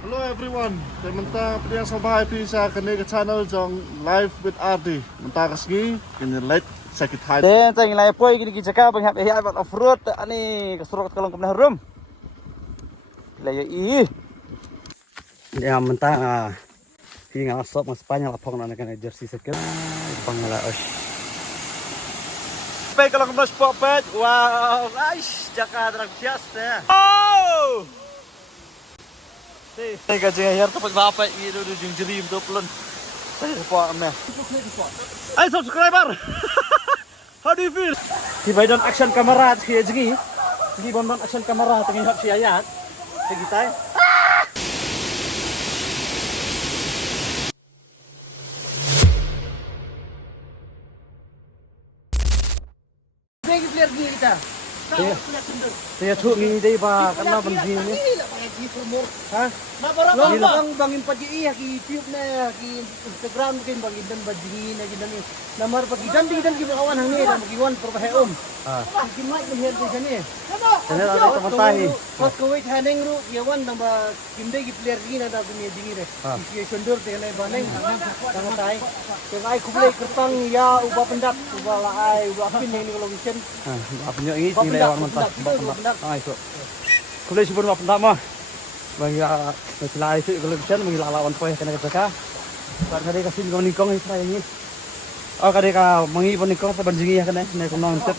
Hello everyone, saya mentang pilihan sa bahay sa kanila channel jong live with Ardi. Mentang kasgi, kini late sakit hati. Then saya ngilai poi gini kita bang hab ya off road ani kesuruk kalong kemana rum. Layo i. Ya mentang hingga asap mas Spanyol apong nana kan jersey sekil. Pangala os. Pai kalong kemana sport pet. Wow, nice. Jaka drag biasa. Oh. Saya gajah air tempat bapak ini dulu jering tu pelun. Saya support me. Hey subscriber. How do you feel? Si Biden action kamera si jengi. Si Biden action kamera tengah hap si ayat. Lagi tay. Lagi player kita. Saya cuk ni dai ba kana banji ni. Ha? Lo lang bangin pagi iya ki YouTube na ki Instagram kin bangin dan banji na gidan ni. Namar pagi dan ki kawan hang ni bagi wan per bahe Ha. Ki mai ni her di sini. Sana ada tempat tahi. Pas kawit haneng ru ya wan namba kimde ki player ni na da dunia jingi re. Ki sundur te na baneng tang tai. Ke ai kuble kertang ya ubah pendak ubah lai ubah pin ni kalau vision. Ha, apa nyo ini nilai awak mentah. Ah, itu. Kulit sibuk apa pertama? Bagi setelah itu kalau bisa mengilah lawan poin kena kerja. Pada hari kasih nikong itu saya ini. Oh kadang kau mengi nikong tu banjingi ya kena. Naik kunong cet.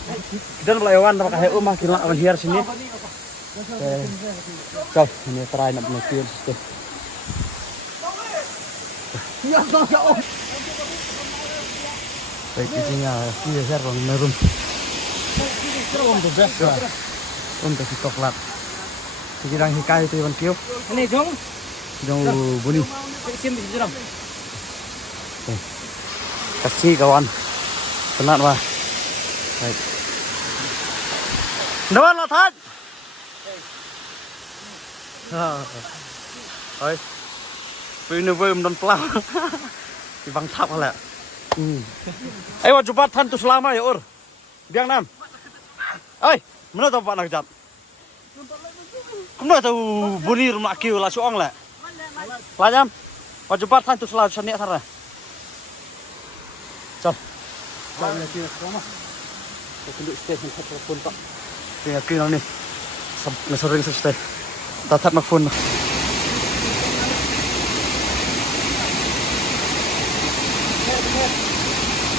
Dan melawan apa kahai mah kira lawan hiar sini. Kau ini try nak menekir tu. Ya ya. Baik kicinya, dia serong merum. Untuk biasa. Untuk si coklat. Sekirang hikai itu yang kio. Ini jong bunyi. Sim di dalam. Kasih kawan. Tenang wah. Baik. Dewan lah Tad. Oi. Pinu belum dan pelau. Di bang tap lah. Ayo cepat tan tu selama ya ur. Biang nam. Oi, mana tahu Pak nak jat? Kamu tahu bunyi rumah kiu lah suang lah. Lajam. Kau cepat tan tu selalu seni sana. Cok. Cok ni kiu sama. Kau tunduk stesen satu pun tak. Ni kiu ni. Ngesering stesen. Tatap nak phone.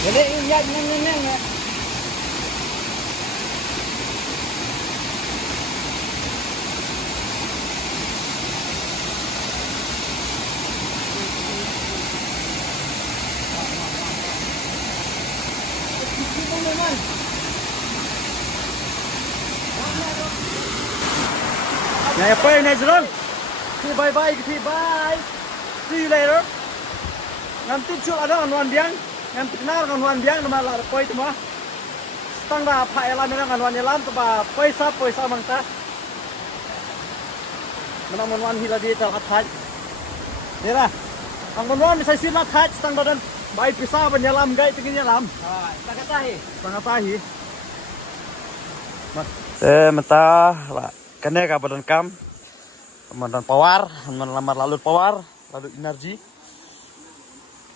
Jadi ini ya. Này apa ini Zron? Bye bye. See you later. Nanti cuk ada kawan biang. Yang kenal kawan biang nama lah poi tu mah. Stang dah apa elam dengan kawan elam tu bah poisa mangsa. Mana kawan hila dia terhad had. Dia lah. Kawan bisa silat had stang badan. Baik pisah penyelam gay tinggi nyelam. Sangat tahi. Mentah lah. Kena ka badan kam. Badan power, lamar lalu power, lalu energi.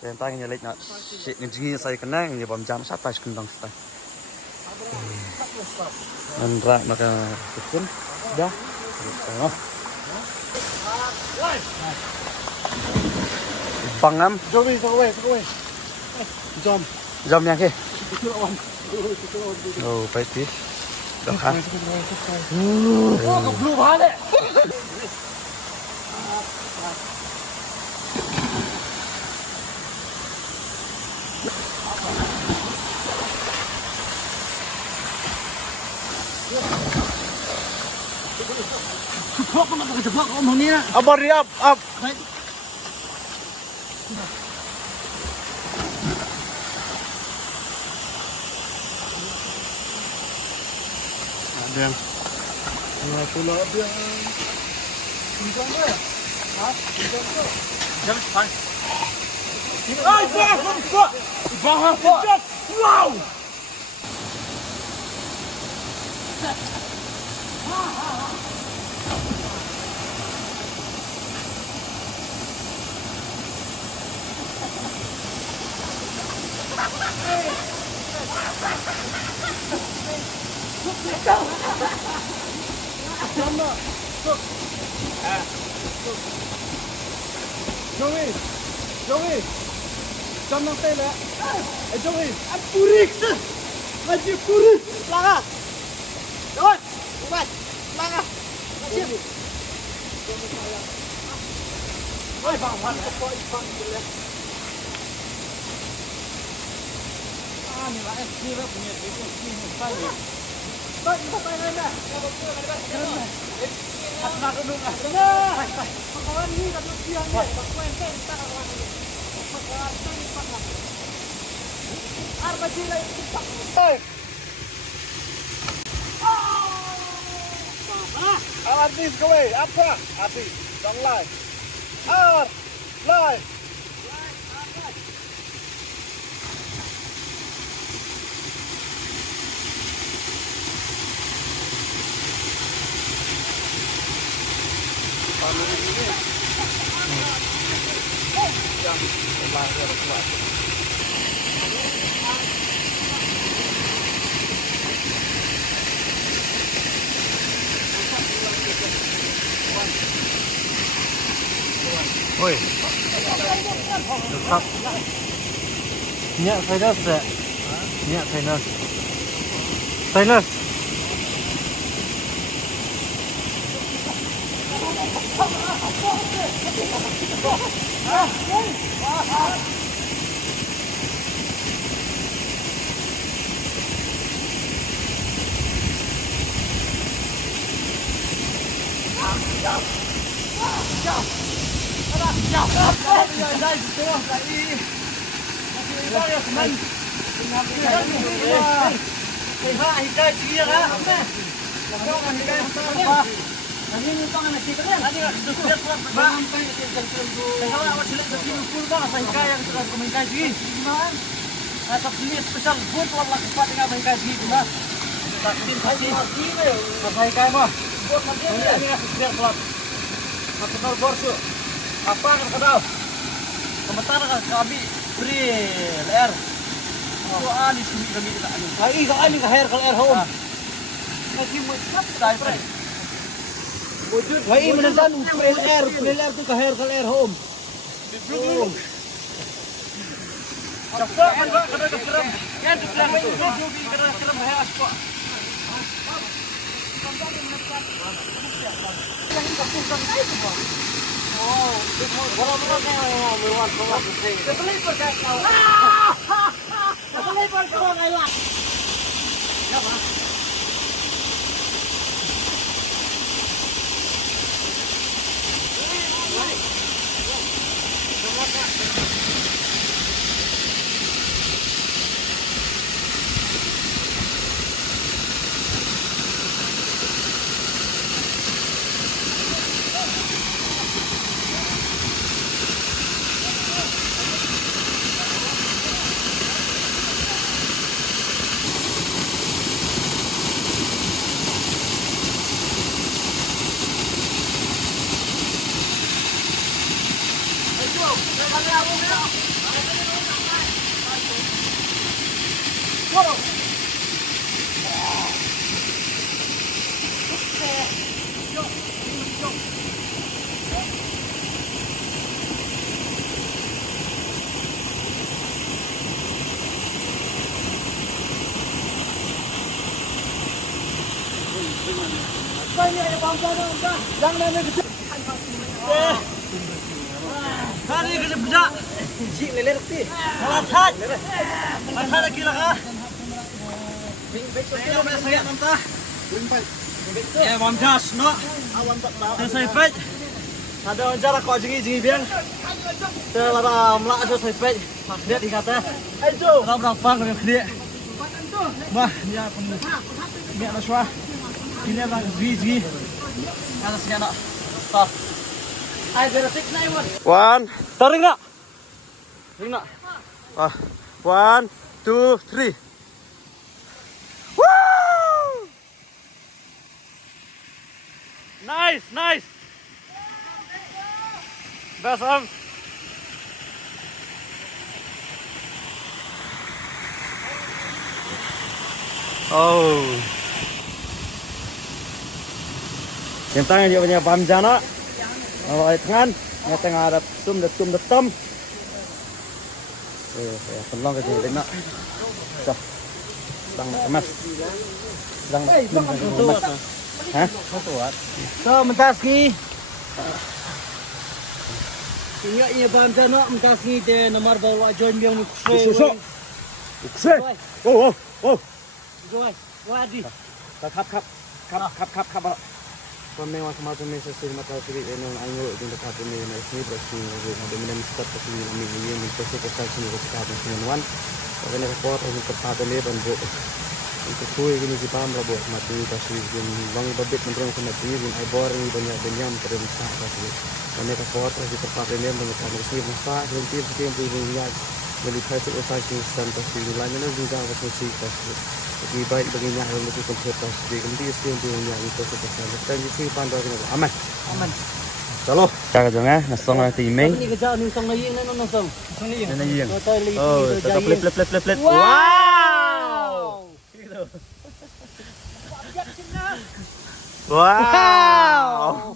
Tentang nyelek nak ngejingi saya kena ini bom jam satu sekendang setah. Nandra maka pun dah. Pangam. Jom yang ke. Oh, baik sih. Dah. Oh, blue balik. Cepat nak cepat om ni nak. Abar dia up. Biang. Pula biang. Bincang dia. Ha? Bincang tu. Jangan fine. Ay, bah. Wow. Joey, Joey, jam nang tay le. Joey, I'm purik sir. Haji purik. Langa. Joey, bukan. Langa. Haji. Oi, bang, bang, kok bang le. Ah, ni lah ni lah punya itu ni saya. Baik, kita main dah. Nak duduk lah. Kawan ni kat siang ni. Kawan sen tak kawan ni. Kawan sen tak. Arba jila cepat. Baik. Artis kowe, apa? Artis. Dang live. Live. Oi. Dekat. Minyak finance tak? Minyak finance. Finance. Apa kan kadal? Sementara kami beri air. Ko ani sumi kami kita ani. Ai ka ani ka hair kal air home. Kasi mo sap dai pre. Wujud ai menentan spray air tu ka hair kal air home. Cepat kan kada keram. Kan tu keram itu jogi kada keram hai aspa. Oh, orang-orang yang meruat itu. Sebelum berkata, sebelum berkata lewat. Ya, Pak. Hari kerja kerja, cik lele reti, malat, malat lagi lah kah? Saya nak saya mentah, ya mamjas no, saya pej, ada wawancara kau jengi biang, saya lara melak ada saya pej, lihat di kata, lara berapa kau dia, mah dia penuh, ini ada suah, ini ada gigi, ada sekian nak, stop. One. Tarik nak. Ring nak. 1, 2, 3. Woo! Nice. Best Oh. Yang tangan dia punya pam jana. Oh, tangan. Yang tengah ada tum detam. Ya, tolong ke sini nak. Dah. Sedang nak kemas. Sedang kemas. Hah? So, mentaski. Ingat ia pam jana mentaski de nomor bawa join biang ni kusai. Kusai. Oh. Joy. Wadi. Kap. Pemewah kemarin mesa sih mata sih enong ayo di dekat ini sini bersih ada minum start ke sini ini proses ke sini ke dekat sini wan karena report ini ketat ini bantu itu tuh ini di pam rabo mati kasih bang babit menterang sama ini bin ibor ini banyak benyam terus kasih karena report di tempat ini mengetar sini masa henti sekian punya beli kasih usaha sih sampai sini lainnya juga kasih kasih lebih baik baginya kalau lebih komputer di kemudian sekian punya itu sebesar dan di sini pandai aman chalo chào các bạn nhé xong rồi thì mình flip wow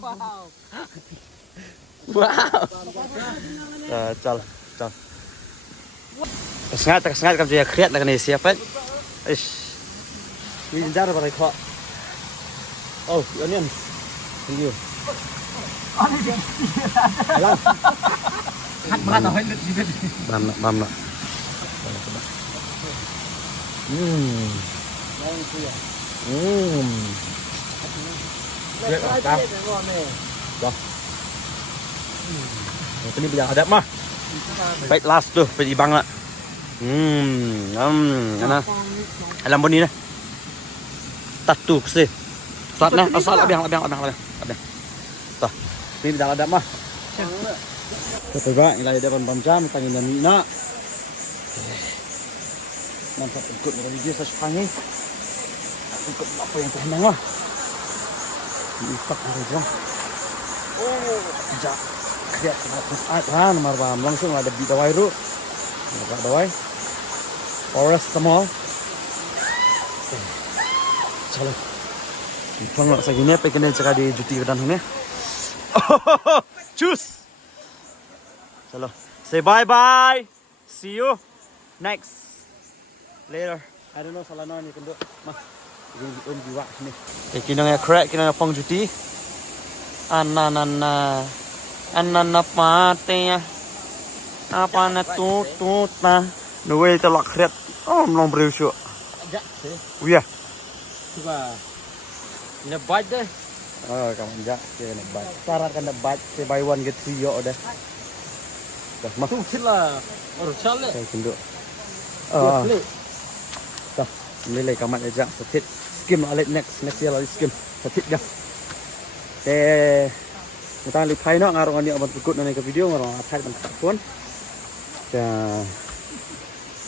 chalo sengat kamu jadi kreat lah kan siapa ini jarang pakai kok oh onions thank you bam nak ini bijang hadap mah baik last tuh pergi bang lah ana alam boni nah tatu sih saat nah asal abang tuh ini bijang hadap mah coba nilai depan pam tangin dan mina mantap ikut video saya panggil ikut apa yang terhenang lah ipak hari jom jak kriat kan marwam langsung ada di dawai ru dawai forest mall chalo pang sa gini pe kene jaga di juti kedan hune choose chalo say bye bye see you next later I don't know salah ni kendo mah ini jiwa ni kinong ya crack kinong pang juti anana pate ya apa na tutut na nuwe telak kreat oh belum berusia ajak sih iya coba nebat deh oh kamu ajak sih nebat syarat kan nebat si buy one get three yo dah dah mah tuh lah baru cale saya kendo dah nilai kamat ajak setit skim alit next year lagi skim setit dah kita lihat hai nak ngarung ni amat ikut nanti ke video ngarung atai bantu pun ya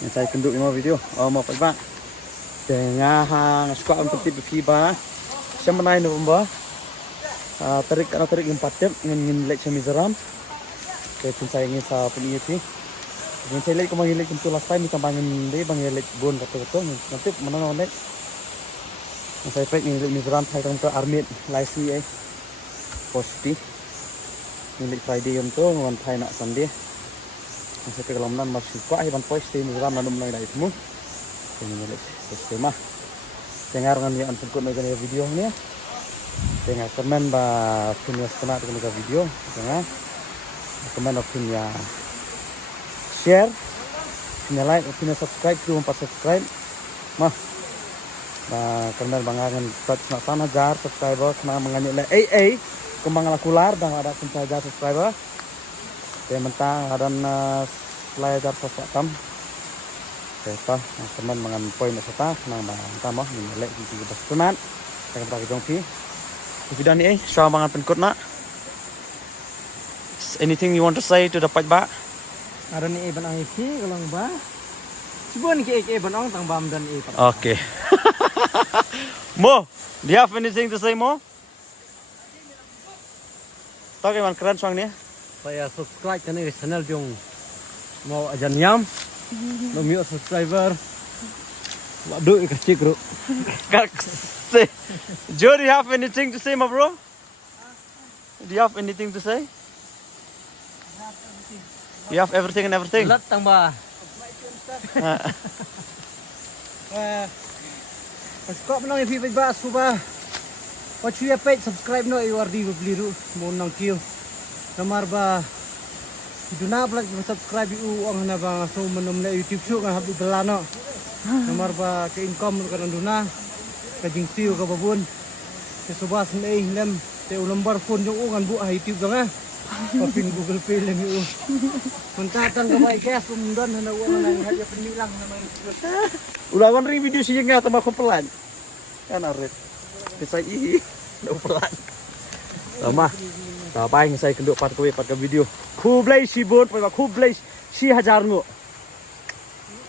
yang saya kenduk lima video mau apa pak dengan suka untuk tipe ba siapa naik nombor tarik empat jam ingin lek semizeram saya saya ingin sa punya sih ingin saya lek kemana lek untuk last time kita bangun deh bangun lek bon kata nanti mana nolek saya pengen lek mizeram saya ke army license positif milik Friday untuk ngon thai nak Sunday masih ke dalam masih kuat heban pois di miram nanum nang dai temu ini milik sistema dengar ngan yang pengkut nang video ni dengar komen ba punya setengah dengan video dengar komen punya share punya like punya subscribe tu 4 subscribe mah komen bangangan tak sana jar subscriber kena mengani AA kembang lakular dan ada saja subscriber dan mentang ada layar sesuatu kita teman mengan poin serta nang bang tambah nilai di teman saya pakai jongpi video ni show bangan penkut nak anything you want to say to the pajba ada ni benang isi kalau ba cuba ni ke benang tang bam dan okay Mo do you have anything to say Mo tahu gimana keren soang ni? Saya subscribe ke channel Jung mau ajan nyam, nomor subscriber, Waduh, kecil bro. Kakse. Joe, do you have anything to say, my bro? Do you have anything to say? You have everything and everything. Lat tambah. Kau menang yang pipi bas suba. Watch your page, subscribe no iwardi beliru mo nang kiyo. Namar ba itu na pala subscribe u ang na ba so manom na YouTube show nga habi dalano. Namar ba ke income ka nanduna ka jingsiyo ka babun. Ke subas na lem te number phone yung ungan bu YouTube nga. Papin Google Pay lang yu. Mentatang ka ba guys umdan na uang nang haja penilang na may. Ulawan ring video siya nga tama kumpulan. Kan arit. Bisa i no pelan. Tama. Tapay saya kenduk pat ke video. Kublai si bon pa kublai si hajar ngo.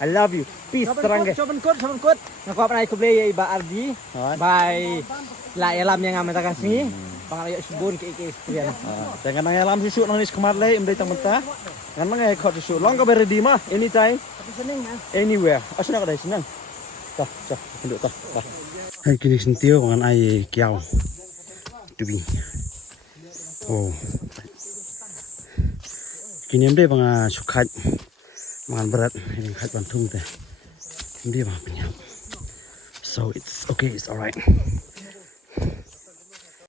I love you. Peace terang guys. Coba kod. Nakop na kublai iba ardi. By la elam yang amat kasih. Pangayo si bon ke experience. Jangan nang alam si nang is kemarlay imday tang menta. Ngan mang ay khot si long ka ready ma anytime. Anywhere. Asna ka dai senang. Tah, kenduk tah. Hai kini sentio ngan ai kiau. Tubing. Oh. Kini em deh bang sukat mangan berat ini khat bantung teh. Em deh bang penyap. So it's okay, it's alright.